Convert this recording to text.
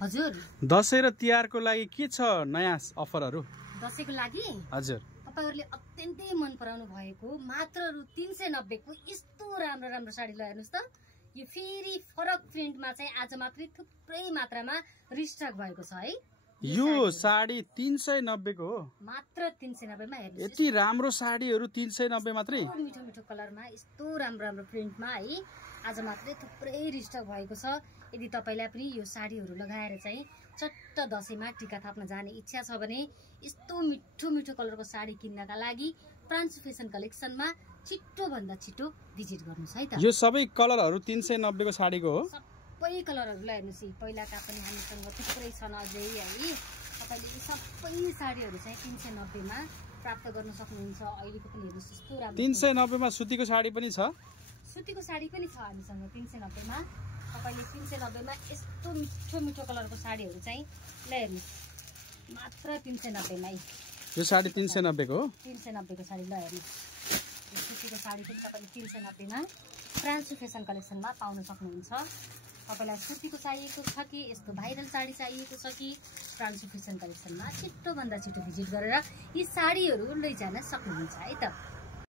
हजुर दशैं र तिहारको लागि के छ नयाँ अफरहरू? दशैंको लागि हजुर तपाईहरुले अत्यन्तै मन पराउनु भएको मात्र रु 390 को यस्तो राम्रो साडी ल हेर्नुस् त। यो फेरि फरक प्रिन्टमा चाहिँ आज मात्रै थुप्रै मात्रामा रिस्टक भएको छ है। यो साडी 390 को हो, मात्र 390 मा हेर्नुस्। यति राम्रो साडीहरु 390 मात्रै। मिठो मिठो कलरमा यस्तो राम्रो प्रिन्टमा है आज मात्रै थुप्रै रिस्टक भएको छ। यदि तपाईलाई पनि यो साडीहरु लगाएर चाहिँ चट्ट दशैंमा टीका थाप्न जाने इच्छा छ भने यस्तो मिठो मिठो कलरको साडी किन्नका लागि प्रान्स फेसन कलेक्सनमा छिटो भन्दा छिटो भिजिट गर्नुस् है त। यो सबै कलरहरु 390 को साडीको हो। सबै कलरहरुलाई हेर्नुस्, पहिलाका पनि हामीसँग थुप्रै छन् अझै है। तपाईले यी सबै साडीहरु चाहिँ 390 मा प्राप्त गर्न सक्नुहुन्छ। अहिलेको पनि हेर्नुस् यस्तो राम्रो 390 मा सुतीको साडी पनि छ। सुतीको साडी पनि छ हामीसँग 390 मा। तपाईले 390 मा यस्तो मिठो मिठो कलरको साडीहरु चाहिँ ल हेर्नुस्, मात्र 390 मै। यो साडी 390 को हो। 390 को साडी ल हेर्नुस्। यो सुतीको साडी पनि तपाईले 390 मा फ्रान्स फेसन कलेक्सनमा पाउन सक्नुहुन्छ। तपाईलाई सुतीको चाहिएको छ कि यस्तो भाइरल साडी चाहिएको छ कि फ्रान्स फेसन कलेक्सनमा छिटो भन्दा छिटो भिजिट गरेर यी साडीहरु लैजान सक्नुहुन्छ है त।